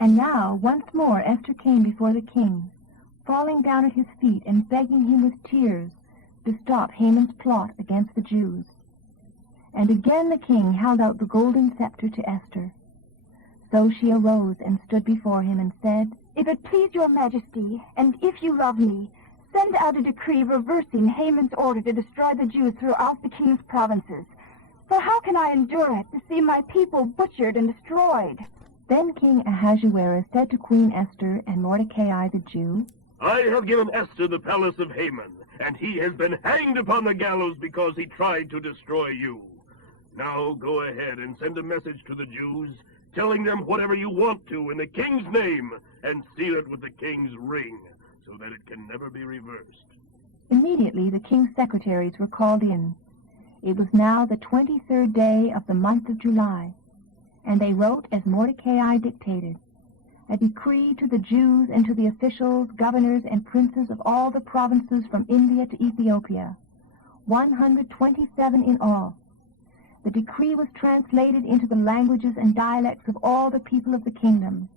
And now once more Esther came before the king, falling down at his feet and begging him with tears to stop Haman's plot against the Jews. And again the king held out the golden scepter to Esther. So she arose and stood before him and said, "If it please your majesty, and if you love me, send out a decree reversing Haman's order to destroy the Jews throughout the king's provinces. For how can I endure it, to see my people butchered and destroyed?" Then King Ahasuerus said to Queen Esther and Mordecai the Jew, "I have given Esther the palace of Haman, and he has been hanged upon the gallows because he tried to destroy you. Now go ahead and send a message to the Jews, telling them whatever you want to in the king's name, and seal it with the king's ring, so that it can never be reversed." Immediately the king's secretaries were called in. It was now the 23rd day of the month of July, and they wrote as Mordecai dictated, a decree to the Jews and to the officials, governors, and princes of all the provinces from India to Ethiopia, 127 in all. The decree was translated into the languages and dialects of all the people of the kingdom.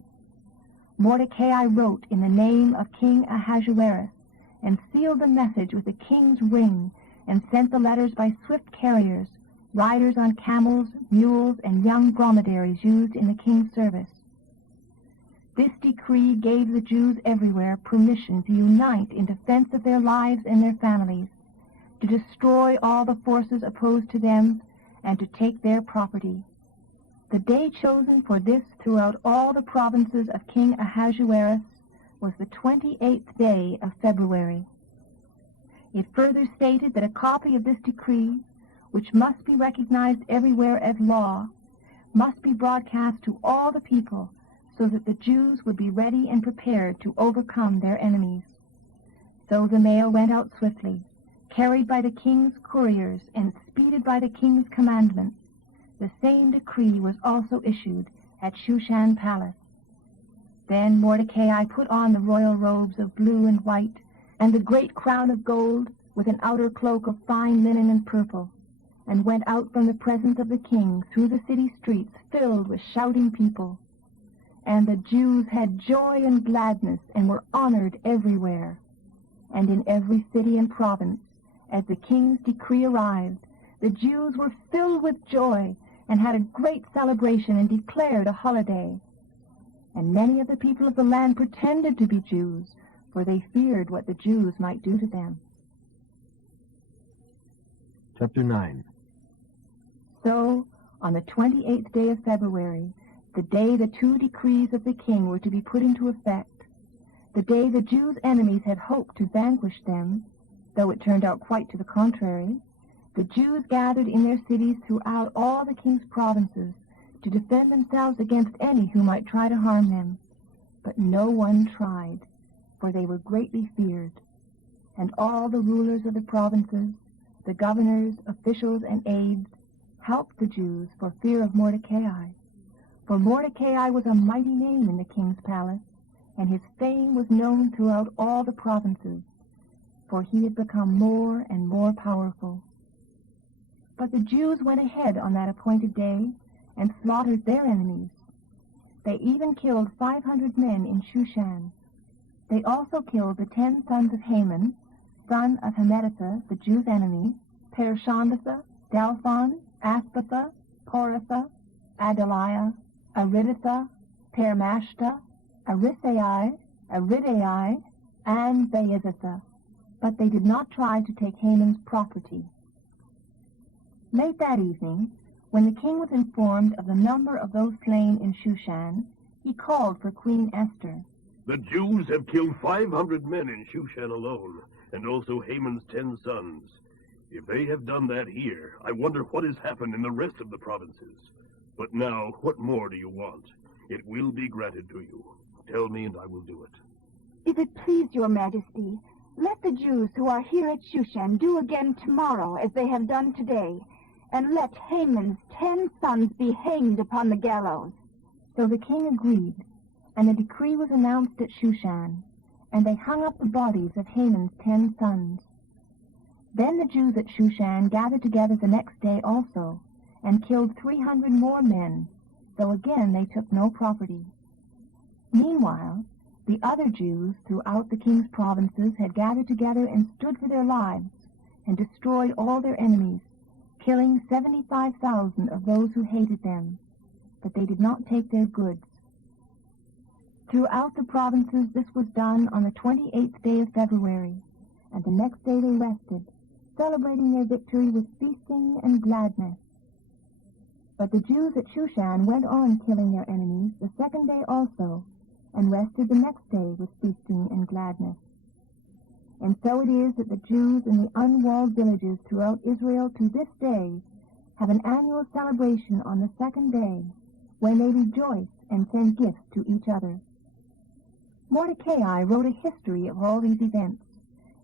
Mordecai wrote in the name of King Ahasuerus, and sealed the message with the king's ring, and sent the letters by swift carriers, riders on camels, mules, and young dromedaries used in the king's service. This decree gave the Jews everywhere permission to unite in defense of their lives and their families, to destroy all the forces opposed to them, and to take their property. The day chosen for this throughout all the provinces of King Ahasuerus was the 28th day of February. It further stated that a copy of this decree, which must be recognized everywhere as law, must be broadcast to all the people, so that the Jews would be ready and prepared to overcome their enemies. So the mail went out swiftly, carried by the king's couriers and speeded by the king's commandment. The same decree was also issued at Shushan Palace. Then Mordecai put on the royal robes of blue and white, and the great crown of gold, with an outer cloak of fine linen and purple, and went out from the presence of the king through the city streets filled with shouting people. And the Jews had joy and gladness, and were honored everywhere. And in every city and province, as the king's decree arrived, the Jews were filled with joy, and had a great celebration, and declared a holiday. And many of the people of the land pretended to be Jews, for they feared what the Jews might do to them. Chapter 9. So, on the 28th day of February, the day the two decrees of the king were to be put into effect, the day the Jews' enemies had hoped to vanquish them, though it turned out quite to the contrary, the Jews gathered in their cities throughout all the king's provinces to defend themselves against any who might try to harm them. But no one tried, for they were greatly feared. And all the rulers of the provinces, the governors, officials, and aides, helped the Jews for fear of Mordecai. For Mordecai was a mighty name in the king's palace, and his fame was known throughout all the provinces, for he had become more and more powerful. But the Jews went ahead on that appointed day and slaughtered their enemies. They even killed 500 men in Shushan. They also killed the 10 sons of Haman, son of Hammedatha, the Jews' enemy, Parshandatha, Dalphon, Aspatha, Poratha, Adaliah, Aridatha, Parmashta, Arisai, Aridai, and Beezatha. But they did not try to take Haman's property. Late that evening, when the king was informed of the number of those slain in Shushan, he called for Queen Esther. "The Jews have killed 500 men in Shushan alone, and also Haman's 10 sons. If they have done that here, I wonder what has happened in the rest of the provinces. But now, what more do you want? It will be granted to you. Tell me, and I will do it." "If it please your majesty, let the Jews who are here at Shushan do again tomorrow as they have done today, and let Haman's 10 sons be hanged upon the gallows." So the king agreed, and a decree was announced at Shushan, and they hung up the bodies of Haman's 10 sons. Then the Jews at Shushan gathered together the next day also, and killed 300 more men, though again they took no property. Meanwhile, the other Jews throughout the king's provinces had gathered together and stood for their lives, and destroyed all their enemies, killing 75,000 of those who hated them, but they did not take their goods. Throughout the provinces this was done on the 28th day of February, and the next day they rested, celebrating their victory with feasting and gladness. But the Jews at Shushan went on killing their enemies the second day also, and rested the next day with feasting and gladness. And so it is that the Jews in the unwalled villages throughout Israel to this day have an annual celebration on the second day, when they rejoice and send gifts to each other. Mordecai wrote a history of all these events,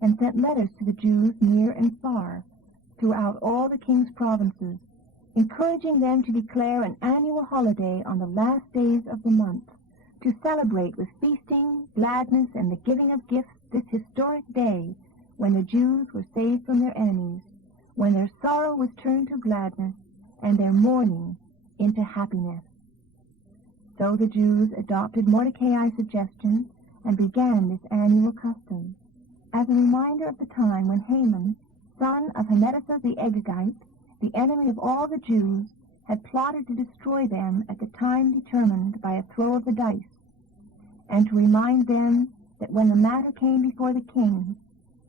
and sent letters to the Jews near and far, throughout all the king's provinces, encouraging them to declare an annual holiday on the last days of the month, to celebrate with feasting, gladness, and the giving of gifts this historic day when the Jews were saved from their enemies, when their sorrow was turned to gladness, and their mourning into happiness. So the Jews adopted Mordecai's suggestion and began this annual custom, as a reminder of the time when Haman, son of Hammedatha the Agagite, the enemy of all the Jews, had plotted to destroy them at the time determined by a throw of the dice, and to remind them that when the matter came before the king,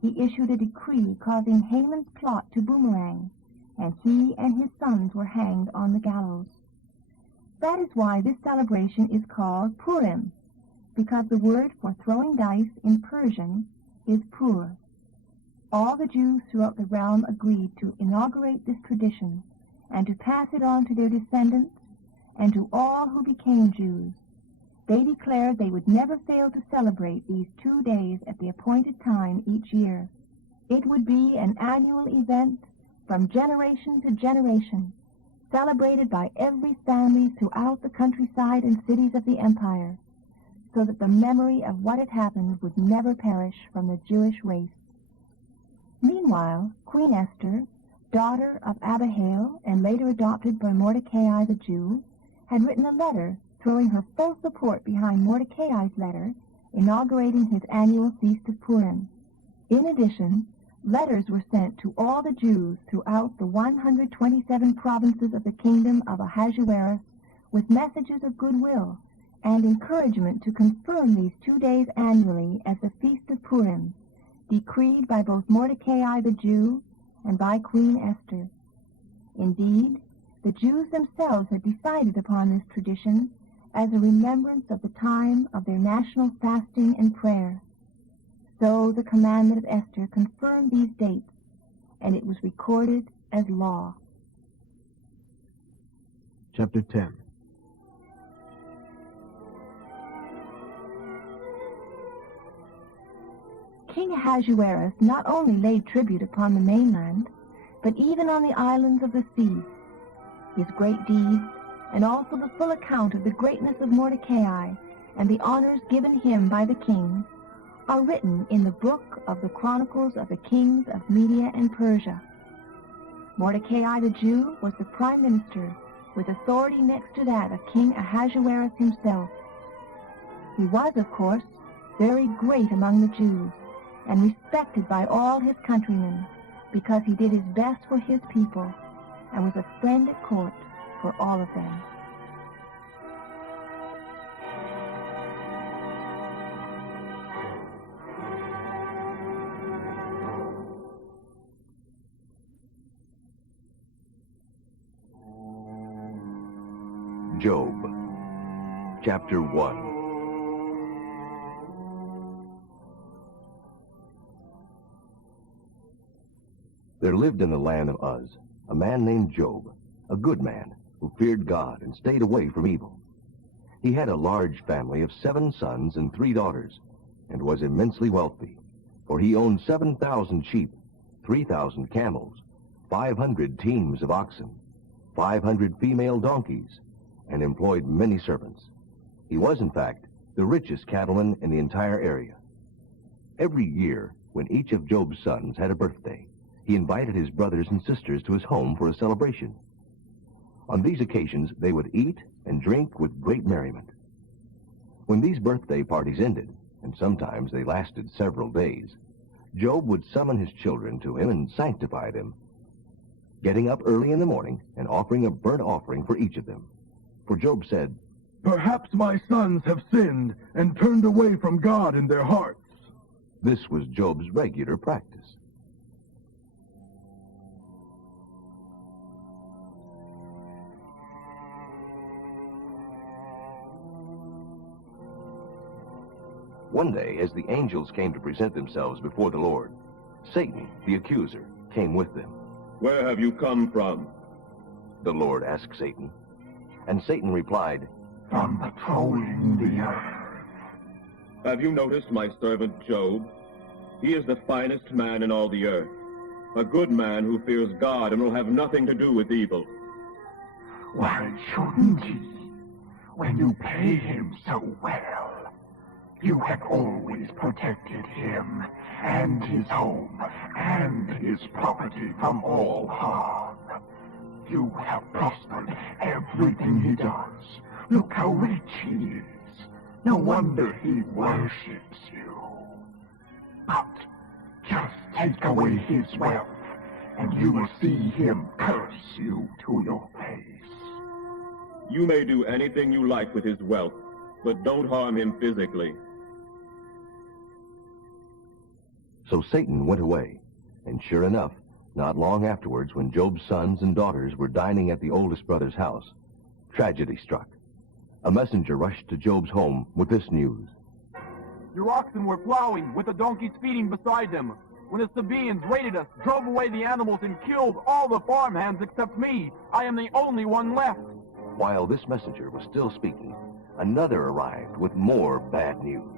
he issued a decree causing Haman's plot to boomerang, and he and his sons were hanged on the gallows. That is why this celebration is called Purim, because the word for throwing dice in Persian is Pur. All the Jews throughout the realm agreed to inaugurate this tradition and to pass it on to their descendants and to all who became Jews. They declared they would never fail to celebrate these 2 days at the appointed time each year. It would be an annual event from generation to generation, celebrated by every family throughout the countryside and cities of the empire, so that the memory of what had happened would never perish from the Jewish race. Meanwhile, Queen Esther, daughter of Abihail and later adopted by Mordecai the Jew, had written a letter throwing her full support behind Mordecai's letter inaugurating his annual feast of Purim. In addition, letters were sent to all the Jews throughout the 127 provinces of the kingdom of Ahasuerus with messages of goodwill and encouragement to confirm these 2 days annually as the Feast of Purim, decreed by both Mordecai the Jew and by Queen Esther. Indeed, the Jews themselves had decided upon this tradition as a remembrance of the time of their national fasting and prayer. So the commandment of Esther confirmed these dates, and it was recorded as law. Chapter 10. King Ahasuerus not only laid tribute upon the mainland, but even on the islands of the sea. His great deeds, and also the full account of the greatness of Mordecai and the honors given him by the king, are written in the book of the Chronicles of the Kings of Media and Persia. Mordecai the Jew was the prime minister, with authority next to that of King Ahasuerus himself. He was, of course, very great among the Jews, and respected by all his countrymen, because he did his best for his people, and was a friend at court for all of them. Job, Chapter 1. There lived in the land of Uz a man named Job, a good man who feared God and stayed away from evil. He had a large family of 7 sons and 3 daughters, and was immensely wealthy, for he owned 7,000 sheep, 3,000 camels, 500 teams of oxen, 500 female donkeys, and employed many servants. He was, in fact, the richest cattleman in the entire area. Every year, when each of Job's sons had a birthday, he invited his brothers and sisters to his home for a celebration. On these occasions, they would eat and drink with great merriment. When these birthday parties ended, and sometimes they lasted several days, Job would summon his children to him and sanctify them, getting up early in the morning and offering a burnt offering for each of them. For Job said, "Perhaps my sons have sinned and turned away from God in their hearts." This was Job's regular practice. One day, as the angels came to present themselves before the Lord, Satan, the accuser, came with them. Where have you come from? The Lord asked Satan. And Satan replied, "From patrolling the earth." Have you noticed my servant Job? He is the finest man in all the earth, a good man who fears God and will have nothing to do with evil. Why shouldn't he, when you pay him so well? You have always protected him and his home and his property from all harm. You have prospered everything he does. Look how rich he is. No wonder he worships you. But just take away his wealth, and you will see him curse you to your face. You may do anything you like with his wealth, but don't harm him physically. So Satan went away, and sure enough, not long afterwards, when Job's sons and daughters were dining at the oldest brother's house, tragedy struck. A messenger rushed to Job's home with this news. Your oxen were plowing, with the donkeys feeding beside them, when the Sabaeans raided us, drove away the animals, and killed all the farmhands except me. I am the only one left. While this messenger was still speaking, another arrived with more bad news.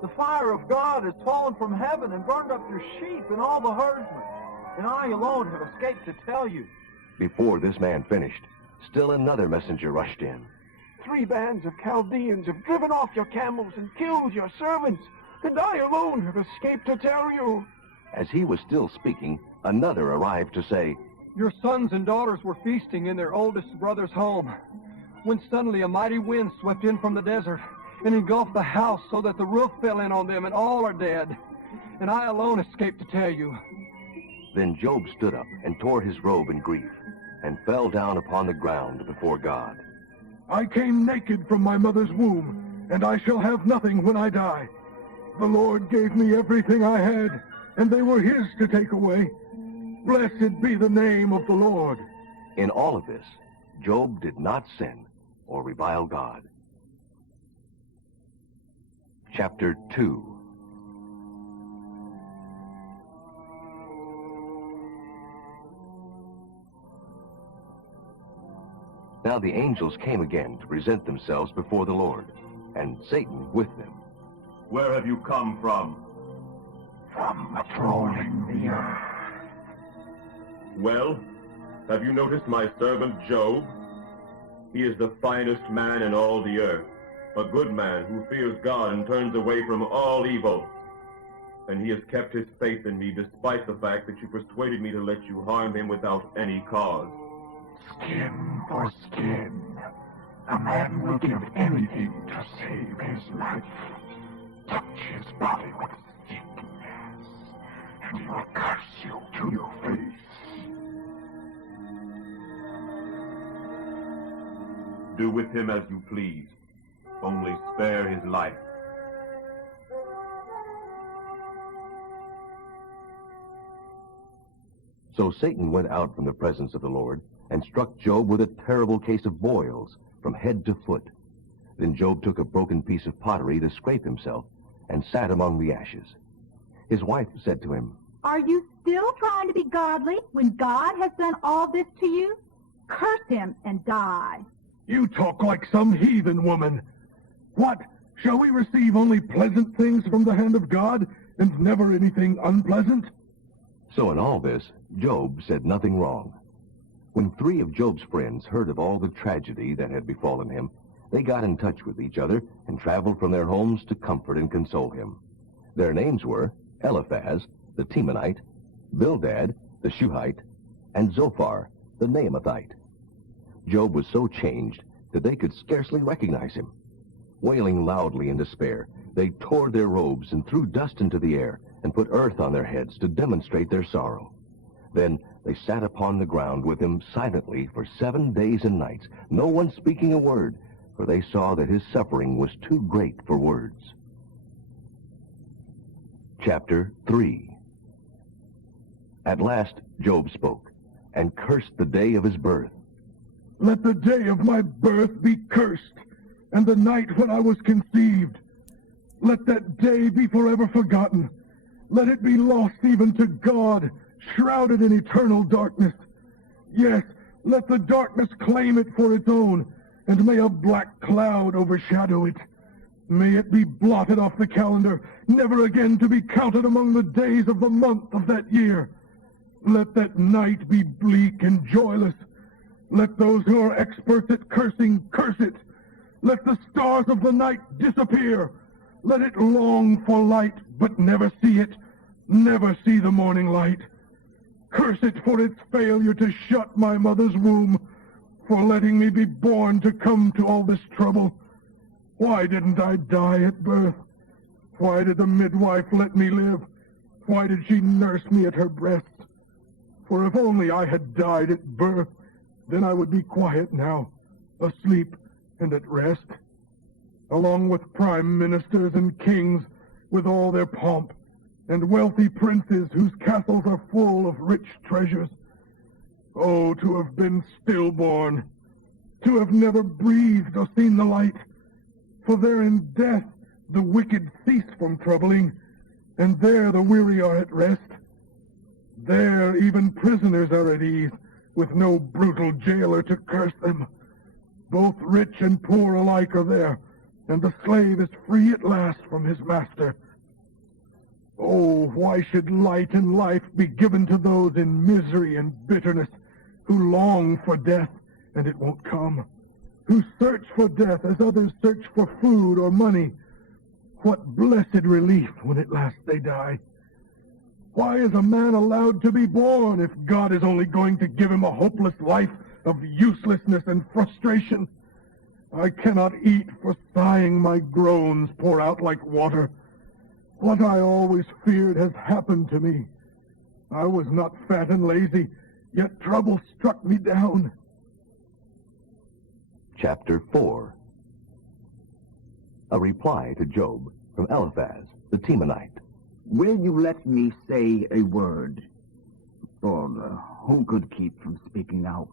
The fire of God has fallen from heaven and burned up your sheep and all the herdsmen, and I alone have escaped to tell you. Before this man finished, still another messenger rushed in. 3 bands of Chaldeans have driven off your camels and killed your servants, and I alone have escaped to tell you. As he was still speaking, another arrived to say, Your sons and daughters were feasting in their oldest brother's home, when suddenly a mighty wind swept in from the desert and engulfed the house so that the roof fell in on them, and all are dead. And I alone escaped to tell you. Then Job stood up and tore his robe in grief, and fell down upon the ground before God. I came naked from my mother's womb, and I shall have nothing when I die. The Lord gave me everything I had, and they were his to take away. Blessed be the name of the Lord. In all of this, Job did not sin or revile God. Chapter 2. Now the angels came again to present themselves before the Lord, and Satan with them. Where have you come from? From patrolling the earth. Well, have you noticed my servant Job? He is the finest man in all the earth, a good man who fears God and turns away from all evil. And he has kept his faith in me despite the fact that you persuaded me to let you harm him without any cause. Skin for skin. A man will give anything to save his life. Touch his body with sickness, and he will curse you to your face. Do with him as you please, only spare his life. So Satan went out from the presence of the Lord, and struck Job with a terrible case of boils from head to foot. Then Job took a broken piece of pottery to scrape himself, and sat among the ashes. His wife said to him, Are you still trying to be godly when God has done all this to you? Curse him and die. You talk like some heathen woman. What? Shall we receive only pleasant things from the hand of God, and never anything unpleasant? So in all this, Job said nothing wrong. When 3 of Job's friends heard of all the tragedy that had befallen him, they got in touch with each other and traveled from their homes to comfort and console him. Their names were Eliphaz, the Temanite, Bildad, the Shuhite, and Zophar, the Naamathite. Job was so changed that they could scarcely recognize him. Wailing loudly in despair, they tore their robes and threw dust into the air and put earth on their heads to demonstrate their sorrow. Then they sat upon the ground with him silently for 7 days and nights, no one speaking a word, for they saw that his suffering was too great for words. Chapter 3. At last Job spoke, and cursed the day of his birth. Let the day of my birth be cursed, and the night when I was conceived. Let that day be forever forgotten. Let it be lost even to God, shrouded in eternal darkness. Yes, let the darkness claim it for its own, and may a black cloud overshadow it. May it be blotted off the calendar, never again to be counted among the days of the month of that year. Let that night be bleak and joyless. Let those who are experts at cursing curse it. Let the stars of the night disappear. Let it long for light, but never see it, never see the morning light. Curse it for its failure to shut my mother's womb, for letting me be born to come to all this trouble. Why didn't I die at birth? Why did the midwife let me live? Why did she nurse me at her breast? For if only I had died at birth, then I would be quiet now, asleep and at rest, along with prime ministers and kings with all their pomp, and wealthy princes whose castles are full of rich treasures. Oh, to have been stillborn, to have never breathed or seen the light, for there in death the wicked cease from troubling, and there the weary are at rest. There even prisoners are at ease, with no brutal jailer to curse them. Both rich and poor alike are there, and the slave is free at last from his master. Oh, why should light and life be given to those in misery and bitterness, who long for death, and it won't come, who search for death as others search for food or money? What blessed relief when at last they die. Why is a man allowed to be born if God is only going to give him a hopeless life of uselessness and frustration? I cannot eat, for sighing my groans pour out like water. What I always feared has happened to me. I was not fat and lazy, yet trouble struck me down. Chapter 4. A reply to Job from Eliphaz the Temanite. Will you let me say a word? Or who could keep from speaking out?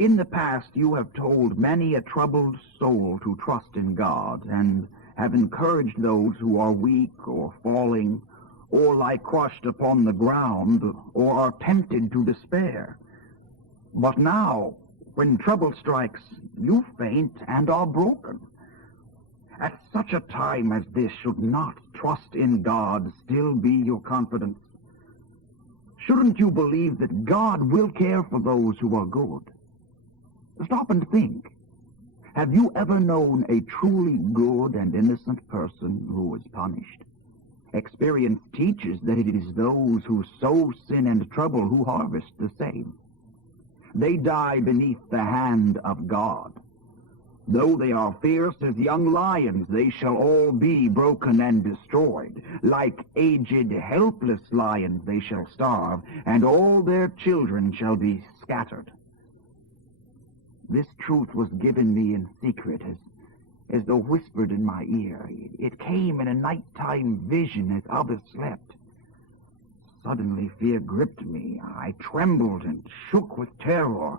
In the past you have told many a troubled soul to trust in God, and have encouraged those who are weak or falling, or lie crushed upon the ground, or are tempted to despair. But now, when trouble strikes, you faint and are broken. At such a time as this, should not trust in God still be your confidence? Shouldn't you believe that God will care for those who are good? Stop and think. Have you ever known a truly good and innocent person who was punished? Experience teaches that it is those who sow sin and trouble who harvest the same. They die beneath the hand of God. Though they are fierce as young lions, they shall all be broken and destroyed. Like aged, helpless lions they shall starve, and all their children shall be scattered. This truth was given me in secret, as though whispered in my ear. It came in a nighttime vision as others slept. Suddenly fear gripped me. I trembled and shook with terror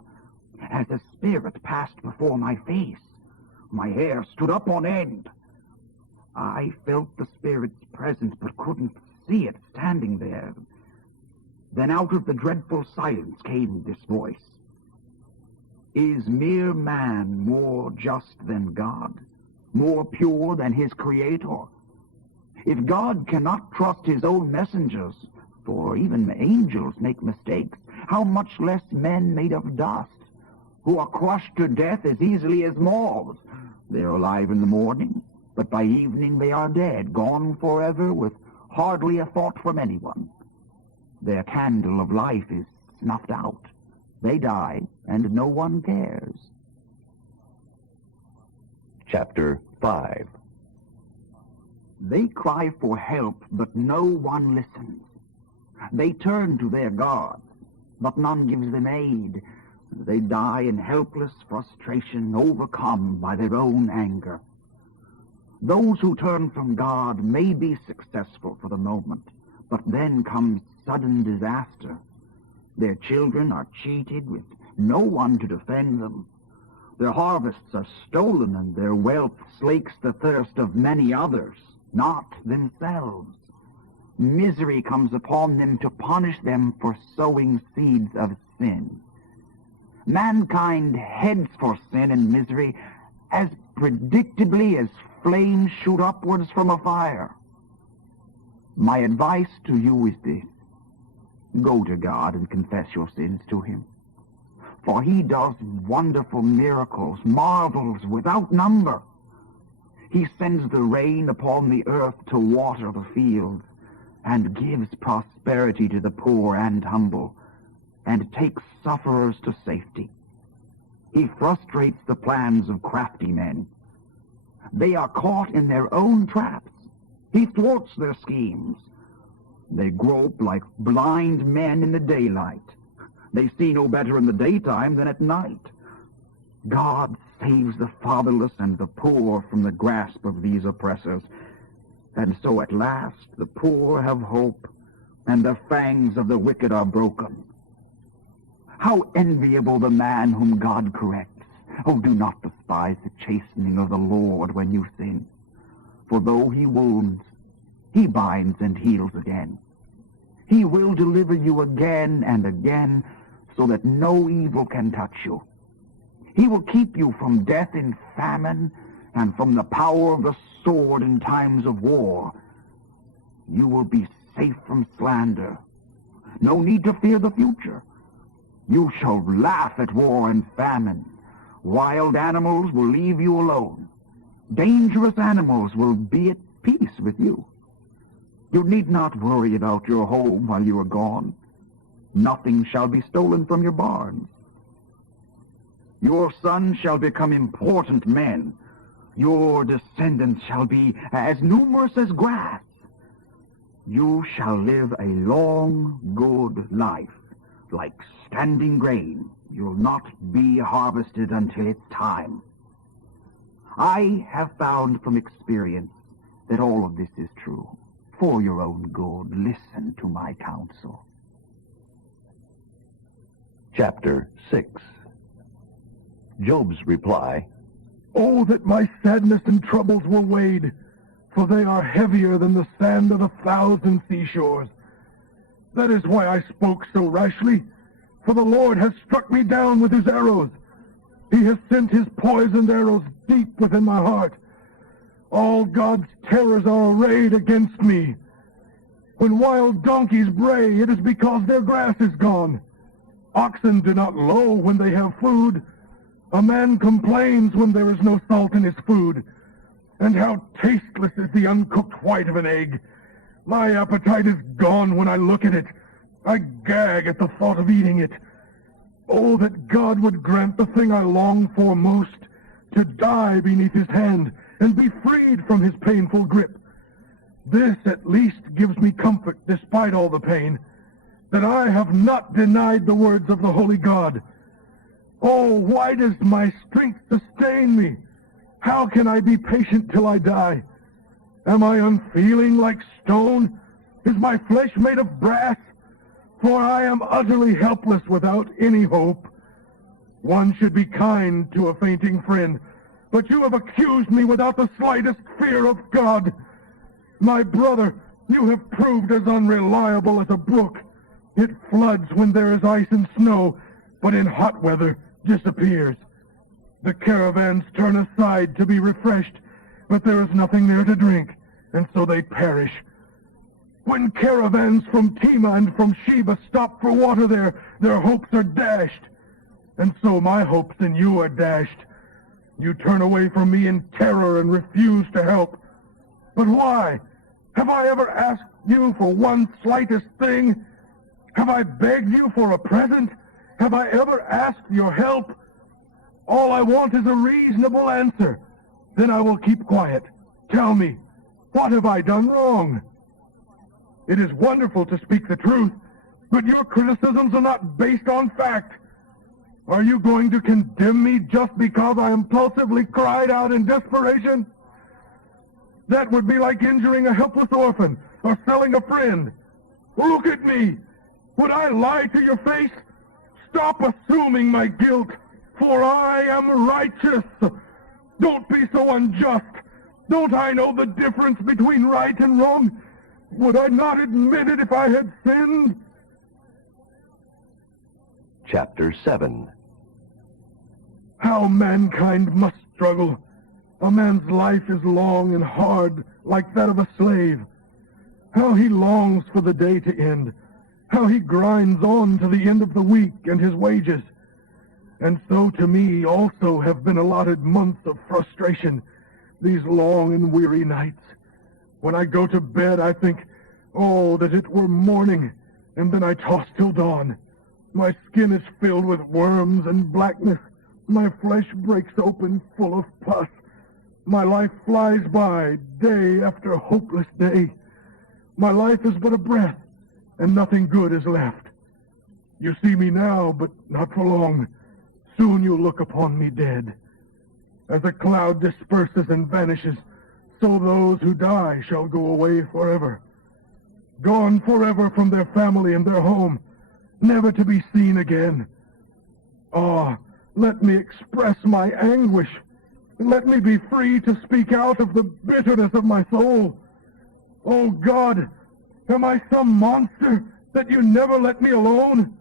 as a spirit passed before my face. My hair stood up on end. I felt the spirit's presence, but couldn't see it standing there. Then out of the dreadful silence came this voice. Is mere man more just than God, more pure than his Creator? If God cannot trust his own messengers, for even angels make mistakes, how much less men made of dust, who are crushed to death as easily as moths? They are alive in the morning, but by evening they are dead, gone forever with hardly a thought from anyone. Their candle of life is snuffed out. They die, and no one cares. Chapter 5. They cry for help, but no one listens. They turn to their gods, but none gives them aid. They die in helpless frustration, overcome by their own anger. Those who turn from God may be successful for the moment, but then comes sudden disaster. Their children are cheated with no one to defend them. Their harvests are stolen, and their wealth slakes the thirst of many others, not themselves. Misery comes upon them to punish them for sowing seeds of sin. Mankind heads for sin and misery as predictably as flames shoot upwards from a fire. My advice to you is this: go to God and confess your sins to him. For he does wonderful miracles, marvels without number. He sends the rain upon the earth to water the fields, and gives prosperity to the poor and humble, and takes sufferers to safety. He frustrates the plans of crafty men. They are caught in their own traps. He thwarts their schemes. They grope like blind men in the daylight. They see no better in the daytime than at night. God saves the fatherless and the poor from the grasp of these oppressors. And so at last the poor have hope, and the fangs of the wicked are broken. How enviable the man whom God corrects. Oh, do not despise the chastening of the Lord when you sin. For though he wounds, he binds and heals again. He will deliver you again and again, so that no evil can touch you. He will keep you from death in famine, and from the power of the sword in times of war. You will be safe from slander. No need to fear the future. You shall laugh at war and famine. Wild animals will leave you alone. Dangerous animals will be at peace with you. You need not worry about your home while you are gone. Nothing shall be stolen from your barns. Your sons shall become important men. Your descendants shall be as numerous as grass. You shall live a long, good life, like standing grain. You'll not be harvested until it's time. I have found from experience that all of this is true. For your own good, listen to my counsel. Chapter 6. Job's reply. Oh, that my sadness and troubles were weighed, for they are heavier than the sand of 1,000 seashores. That is why I spoke so rashly, for the Lord has struck me down with his arrows. He has sent his poisoned arrows deep within my heart. All God's terrors are arrayed against me. When wild donkeys bray, it is because their grass is gone. Oxen do not low when they have food. A man complains when there is no salt in his food. And how tasteless is the uncooked white of an egg. My appetite is gone when I look at it. I gag at the thought of eating it. Oh, that God would grant the thing I long for most, to die beneath his hand and be freed from his painful grip. This at least gives me comfort despite all the pain, that I have not denied the words of the Holy God. Oh, why does my strength sustain me? How can I be patient till I die? Am I unfeeling like stone? Is my flesh made of brass? For I am utterly helpless without any hope. One should be kind to a fainting friend, but you have accused me without the slightest fear of God. My brother, you have proved as unreliable as a brook. It floods when there is ice and snow, but in hot weather disappears. The caravans turn aside to be refreshed, but there is nothing there to drink, and so they perish. When caravans from Tema and from Sheba stop for water there, their hopes are dashed, and so my hopes in you are dashed. You turn away from me in terror and refuse to help. But why? Have I ever asked you for one slightest thing? Have I begged you for a present? Have I ever asked your help? All I want is a reasonable answer. Then I will keep quiet. Tell me, what have I done wrong? It is wonderful to speak the truth, but your criticisms are not based on fact. Are you going to condemn me just because I impulsively cried out in desperation? That would be like injuring a helpless orphan or selling a friend. Look at me. Would I lie to your face? Stop assuming my guilt, for I am righteous. Don't be so unjust. Don't I know the difference between right and wrong? Would I not admit it if I had sinned? Chapter 7. How mankind must struggle. A man's life is long and hard, like that of a slave. How he longs for the day to end. How he grinds on to the end of the week and his wages. And so to me also have been allotted months of frustration, these long and weary nights. When I go to bed, I think, oh, that it were morning, and then I toss till dawn. My skin is filled with worms and blackness. My flesh breaks open full of pus. My life flies by, day after hopeless day. My life is but a breath, and nothing good is left. You see me now, but not for long. Soon you'll look upon me dead. As a cloud disperses and vanishes, so those who die shall go away forever. Gone forever from their family and their home, never to be seen again. Ah, let me express my anguish. Let me be free to speak out of the bitterness of my soul. Oh God, am I some monster that you never let me alone?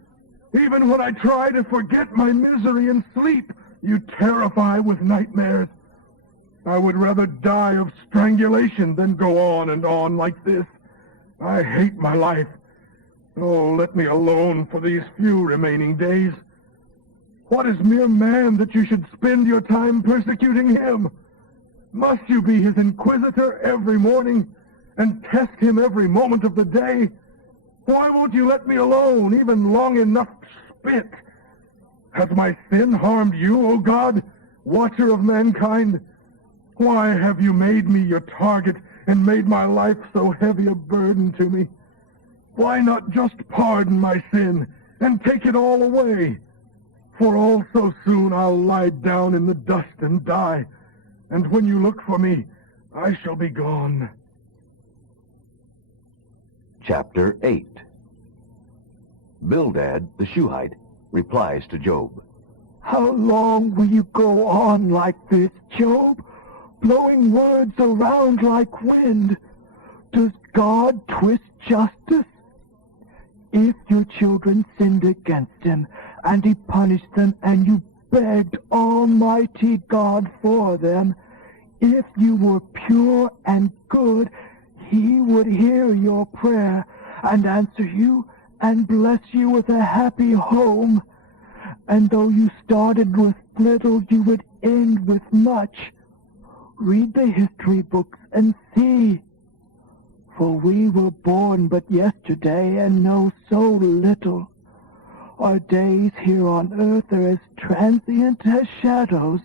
Even when I try to forget my misery in sleep, you terrify with nightmares. I would rather die of strangulation than go on and on like this. I hate my life. Oh, let me alone for these few remaining days. What is mere man that you should spend your time persecuting him? Must you be his inquisitor every morning and test him every moment of the day? Why won't you let me alone even long enough to spit? Has my sin harmed you, O God, watcher of mankind? Why have you made me your target and made my life so heavy a burden to me? Why not just pardon my sin and take it all away? For all so soon I'll lie down in the dust and die, and when you look for me, I shall be gone. Chapter 8. Bildad the Shuhite replies to Job. How long will you go on like this, Job? Blowing words around like wind. Does God twist justice? If your children sinned against him, and he punished them, and you begged Almighty God for them, if you were pure and good, he would hear your prayer and answer you and bless you with a happy home. And though you started with little, you would end with much. Read the history books and see. For we were born but yesterday and know so little. Our days here on earth are as transient as shadows.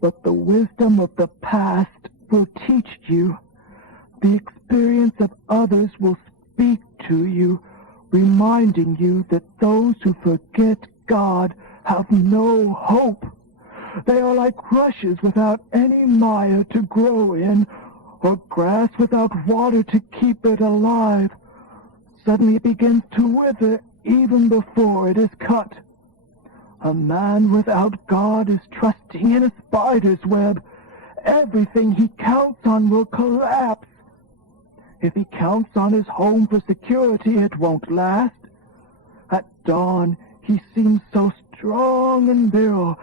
But the wisdom of the past will teach you. The experience of others will speak to you, reminding you that those who forget God have no hope. They are like rushes without any mire to grow in, or grass without water to keep it alive. Suddenly it begins to wither even before it is cut. A man without God is trusting in a spider's web. Everything he counts on will collapse. If he counts on his home for security, it won't last. At dawn, he seems so strong and virile,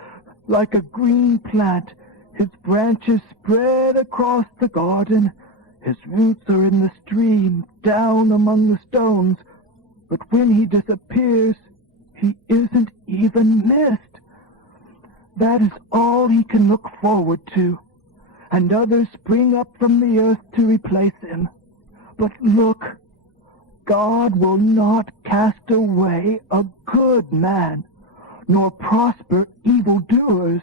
like a green plant. His branches spread across the garden. His roots are in the stream, down among the stones. But when he disappears, he isn't even missed. That is all he can look forward to. And others spring up from the earth to replace him. But look, God will not cast away a good man, nor prosper evildoers.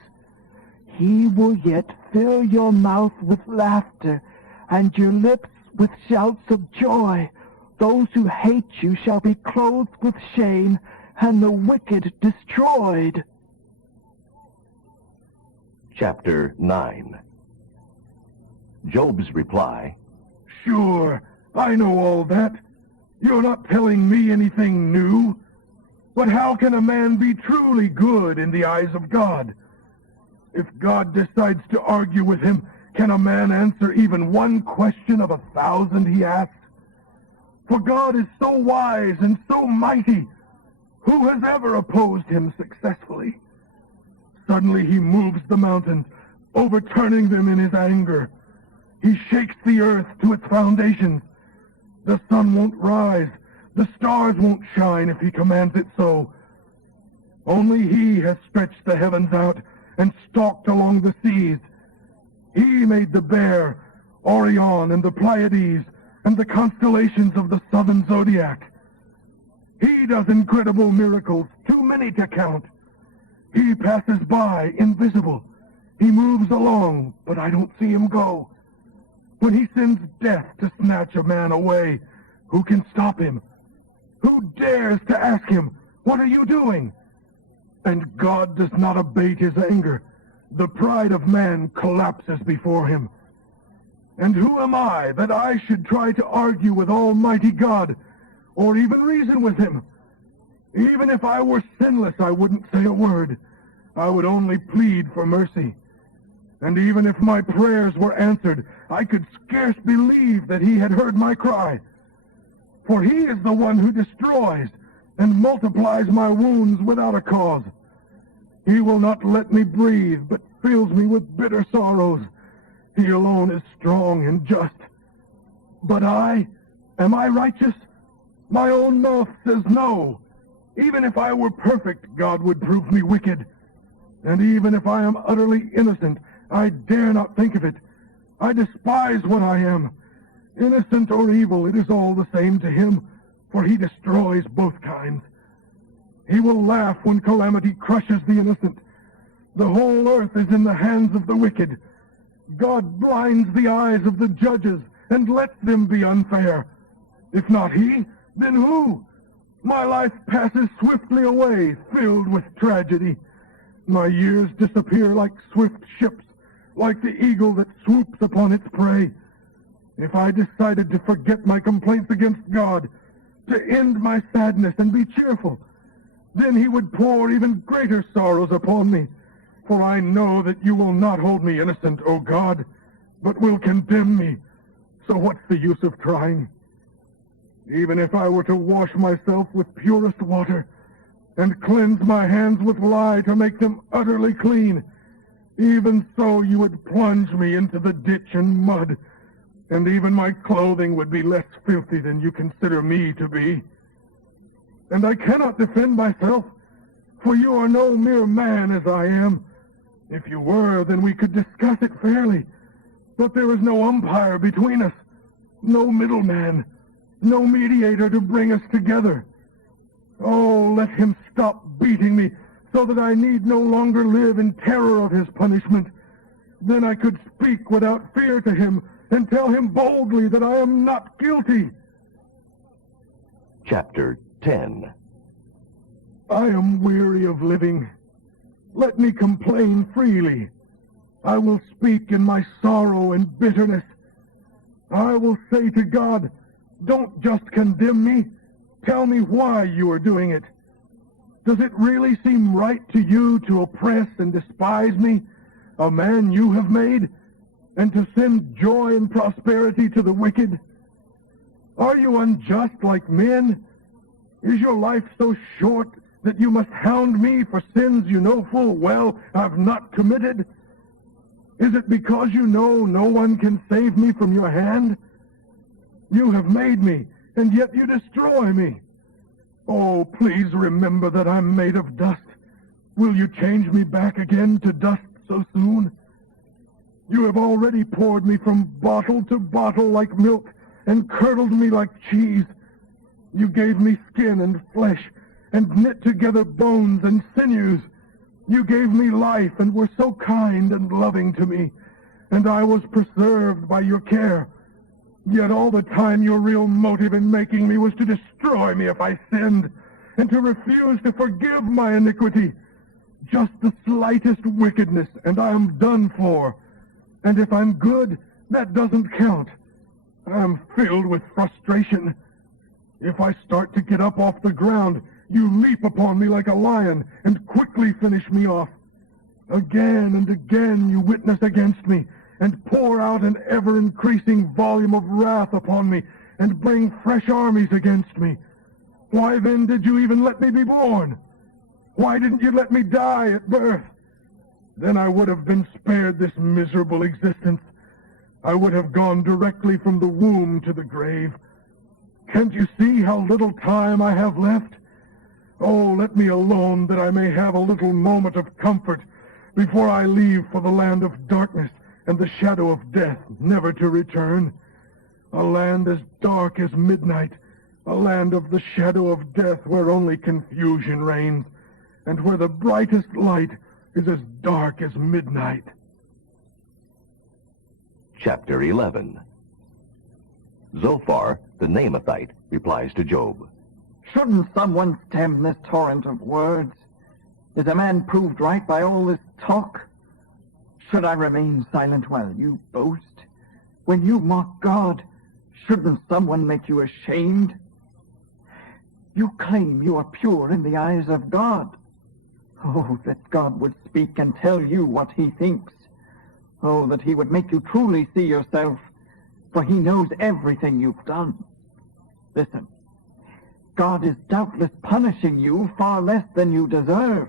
He will yet fill your mouth with laughter, and your lips with shouts of joy. Those who hate you shall be clothed with shame, and the wicked destroyed. Chapter 9. Job's reply. Sure, I know all that. You're not telling me anything new. But how can a man be truly good in the eyes of God? If God decides to argue with him, can a man answer even one question of 1,000 he asks? For God is so wise and so mighty. Who has ever opposed him successfully? Suddenly he moves the mountains, overturning them in his anger. He shakes the earth to its foundations. The sun won't rise. The stars won't shine if he commands it so. Only he has stretched the heavens out and stalked along the seas. He made the Bear, Orion, and the Pleiades, and the constellations of the southern zodiac. He does incredible miracles, too many to count. He passes by, invisible. He moves along, but I don't see him go. When he sends death to snatch a man away, who can stop him? Who dares to ask him, "What are you doing?" And God does not abate his anger. The pride of man collapses before him. And who am I that I should try to argue with Almighty God, or even reason with him? Even if I were sinless, I wouldn't say a word. I would only plead for mercy. And even if my prayers were answered, I could scarce believe that he had heard my cry. For he is the one who destroys and multiplies my wounds without a cause. He will not let me breathe, but fills me with bitter sorrows. He alone is strong and just. But am I righteous? My own mouth says no. Even if I were perfect, God would prove me wicked. And even if I am utterly innocent, I dare not think of it. I despise what I am. Innocent or evil, it is all the same to him, for he destroys both kinds. He will laugh when calamity crushes the innocent. The whole earth is in the hands of the wicked. God blinds the eyes of the judges and lets them be unfair. If not he, then who? My life passes swiftly away, filled with tragedy. My years disappear like swift ships, like the eagle that swoops upon its prey. If I decided to forget my complaints against God, to end my sadness and be cheerful, then he would pour even greater sorrows upon me. For I know that you will not hold me innocent, O God, but will condemn me. So what's the use of trying? Even if I were to wash myself with purest water, and cleanse my hands with lye to make them utterly clean, even so you would plunge me into the ditch and mud, and even my clothing would be less filthy than you consider me to be. And I cannot defend myself, for you are no mere man as I am. If you were, then we could discuss it fairly. But there is no umpire between us, no middleman, no mediator to bring us together. Oh, let him stop beating me, so that I need no longer live in terror of his punishment. Then I could speak without fear to him, and tell him boldly that I am not guilty. Chapter 10. I am weary of living. Let me complain freely. I will speak in my sorrow and bitterness. I will say to God, don't just condemn me. Tell me why you are doing it. Does it really seem right to you to oppress and despise me, a man you have made, and to send joy and prosperity to the wicked? Are you unjust like men? Is your life so short that you must hound me for sins you know full well I've not committed? Is it because you know no one can save me from your hand? You have made me, and yet you destroy me. Oh, please remember that I'm made of dust. Will you change me back again to dust so soon? You have already poured me from bottle to bottle like milk, and curdled me like cheese. You gave me skin and flesh, and knit together bones and sinews. You gave me life, and were so kind and loving to me. and I was preserved by your care. Yet all the time your real motive in making me was to destroy me if I sinned, and to refuse to forgive my iniquity. Just the slightest wickedness, and I am done for. And if I'm good, that doesn't count. I'm filled with frustration. If I start to get up off the ground, you leap upon me like a lion and quickly finish me off. Again and again you witness against me and pour out an ever-increasing volume of wrath upon me and bring fresh armies against me. Why then did you even let me be born? Why didn't you let me die at birth? Then I would have been spared this miserable existence. I would have gone directly from the womb to the grave. Can't you see how little time I have left? Oh, let me alone that I may have a little moment of comfort before I leave for the land of darkness and the shadow of death, never to return. A land as dark as midnight, a land of the shadow of death where only confusion reigns, and where the brightest light is as dark as midnight. Chapter 11. Zophar, the Naamathite, replies to Job. Shouldn't someone stem this torrent of words? Is a man proved right by all this talk? Should I remain silent while you boast? When you mock God, shouldn't someone make you ashamed? You claim you are pure in the eyes of God. Oh, that God would speak and tell you what he thinks. Oh, that he would make you truly see yourself, for he knows everything you've done. Listen, God is doubtless punishing you far less than you deserve.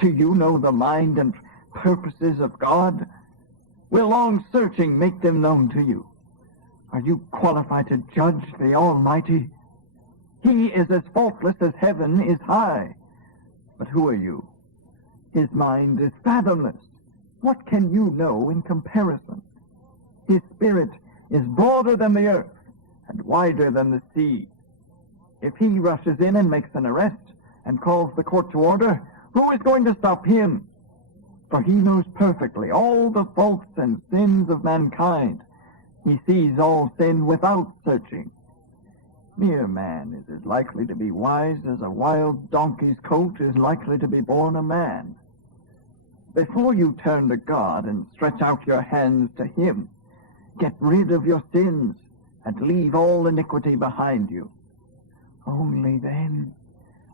Do you know the mind and purposes of God? Will long searching make them known to you? Are you qualified to judge the Almighty? He is as faultless as heaven is high. But who are you? His mind is fathomless. What can you know in comparison? His spirit is broader than the earth and wider than the sea. If he rushes in and makes an arrest and calls the court to order, who is going to stop him? For he knows perfectly all the faults and sins of mankind. He sees all sin without searching. Mere man is as likely to be wise as a wild donkey's colt is likely to be born a man. Before you turn to God and stretch out your hands to him, get rid of your sins and leave all iniquity behind you. Only then,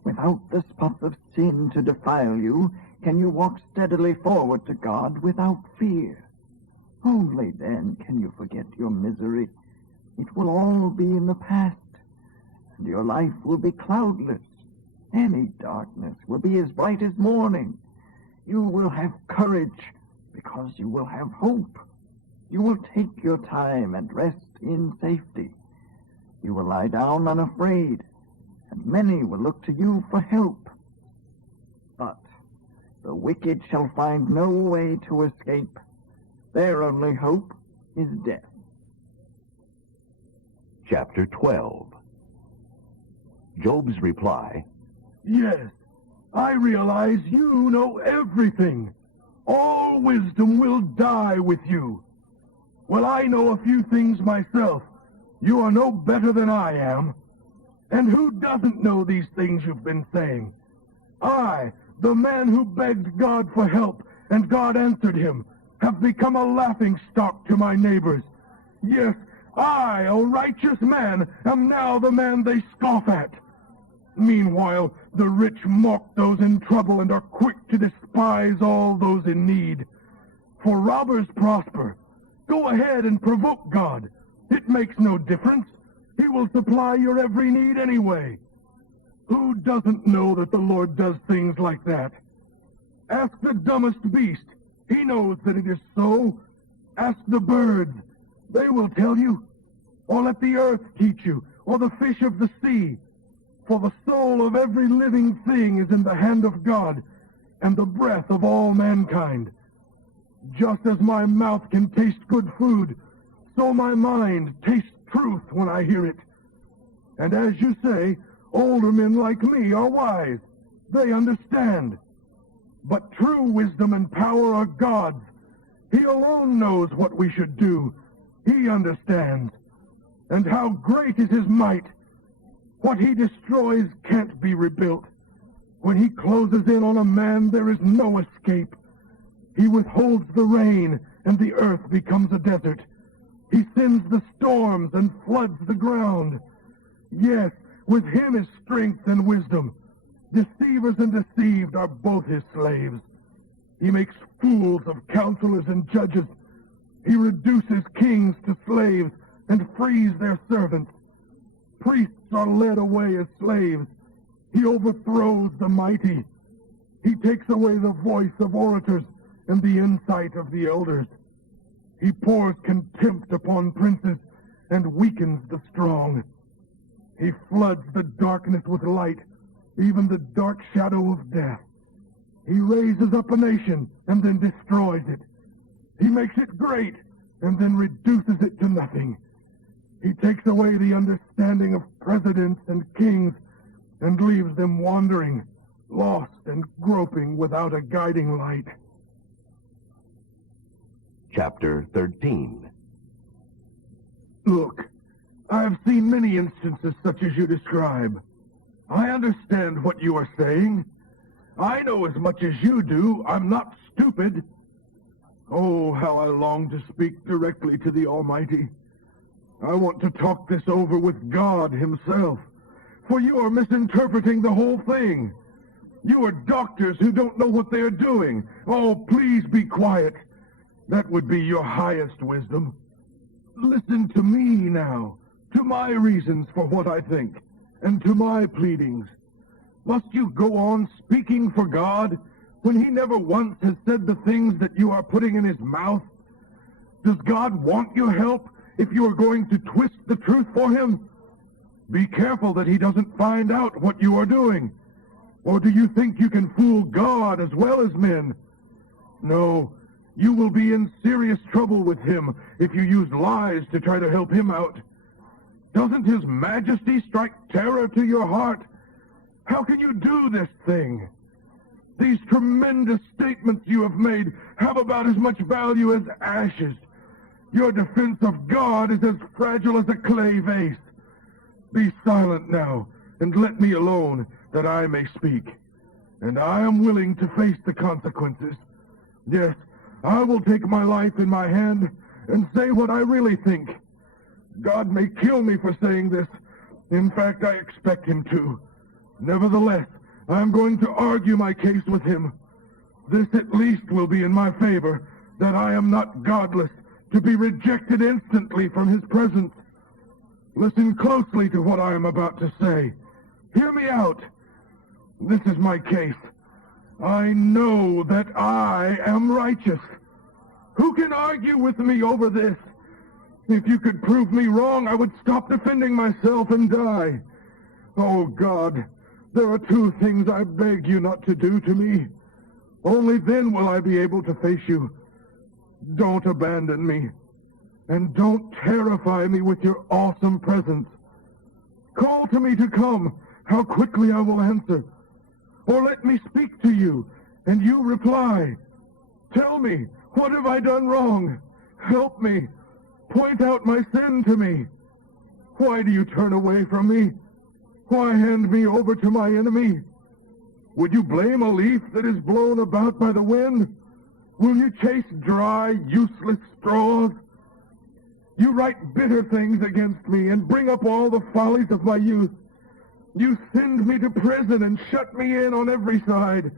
without the spots of sin to defile you, can you walk steadily forward to God without fear. Only then can you forget your misery. It will all be in the past, and your life will be cloudless. Any darkness will be as bright as morning. You will have courage because you will have hope. You will take your time and rest in safety. You will lie down unafraid, and many will look to you for help. But the wicked shall find no way to escape. Their only hope is death. Chapter 12. Job's reply. Yes, I realize you know everything. All wisdom will die with you. Well, I know a few things myself. You are no better than I am. And who doesn't know these things you've been saying? I, the man who begged God for help, and God answered him, have become a laughingstock to my neighbors. Yes, I, a righteous man, am now the man they scoff at. Meanwhile, the rich mock those in trouble and are quick to despise all those in need. For robbers prosper. Go ahead and provoke God. It makes no difference. He will supply your every need anyway. Who doesn't know that the Lord does things like that? Ask the dumbest beast. He knows that it is so. Ask the birds. They will tell you. Or let the earth teach you, or the fish of the sea. For the soul of every living thing is in the hand of God, and the breath of all mankind. Just as my mouth can taste good food, so my mind tastes truth when I hear it. And as you say, older men like me are wise. They understand. But true wisdom and power are God's. He alone knows what we should do. He understands. And how great is his might. What he destroys can't be rebuilt. When he closes in on a man, there is no escape. He withholds the rain, and the earth becomes a desert. He sends the storms and floods the ground. Yes, with him is strength and wisdom. Deceivers and deceived are both his slaves. He makes fools of counselors and judges. He reduces kings to slaves and frees their servants. Priests are led away as slaves. He overthrows the mighty. He takes away the voice of orators and the insight of the elders. He pours contempt upon princes and weakens the strong. He floods the darkness with light, even the dark shadow of death. He raises up a nation and then destroys it. He makes it great and then reduces it to nothing. He takes away the understanding of presidents and kings and leaves them wandering, lost and groping without a guiding light. Chapter 13. Look, I have seen many instances such as you describe. I understand what you are saying. I know as much as you do. I'm not stupid. Oh, how I long to speak directly to the Almighty. I want to talk this over with God himself, for you are misinterpreting the whole thing. You are doctors who don't know what they are doing. Oh, please be quiet. That would be your highest wisdom. Listen to me now, to my reasons for what I think, and to my pleadings. Must you go on speaking for God when he never once has said the things that you are putting in his mouth? Does God want your help if you are going to twist the truth for him? Be careful that he doesn't find out what you are doing. Or do you think you can fool God as well as men? No, you will be in serious trouble with him if you use lies to try to help him out. Doesn't his majesty strike terror to your heart? How can you do this thing? These tremendous statements you have made have about as much value as ashes. Your defense of God is as fragile as a clay vase. Be silent now, and let me alone, that I may speak. And I am willing to face the consequences. Yes, I will take my life in my hand and say what I really think. God may kill me for saying this. In fact, I expect him to. Nevertheless, I am going to argue my case with him. This at least will be in my favor, that I am not godless, to be rejected instantly from his presence. Listen closely to what I am about to say. Hear me out. This is my case. I know that I am righteous. Who can argue with me over this? If you could prove me wrong, I would stop defending myself and die. Oh, God, there are two things I beg you not to do to me. Only then will I be able to face you. Don't abandon me, and don't terrify me with your awesome presence. Call to me to come, how quickly I will answer. Or let me speak to you, and you reply. Tell me, what have I done wrong? Help me. Point out my sin to me. Why do you turn away from me? Why hand me over to my enemy? Would you blame a leaf that is blown about by the wind? Will you chase dry, useless straws? You write bitter things against me and bring up all the follies of my youth. You send me to prison and shut me in on every side.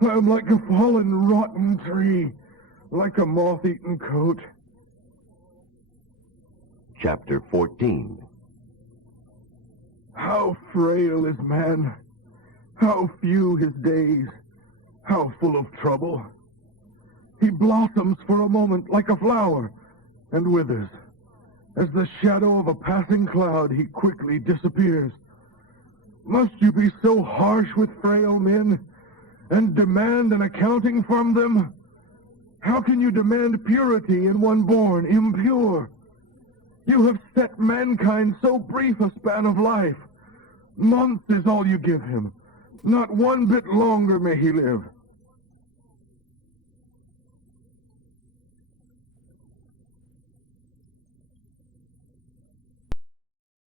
I am like a fallen, rotten tree, like a moth-eaten coat. Chapter 14. How frail is man, how few his days, how full of trouble. He blossoms for a moment like a flower and withers. As the shadow of a passing cloud, he quickly disappears. Must you be so harsh with frail men and demand an accounting from them? How can you demand purity in one born impure? You have set mankind so brief a span of life. Months is all you give him. Not one bit longer may he live.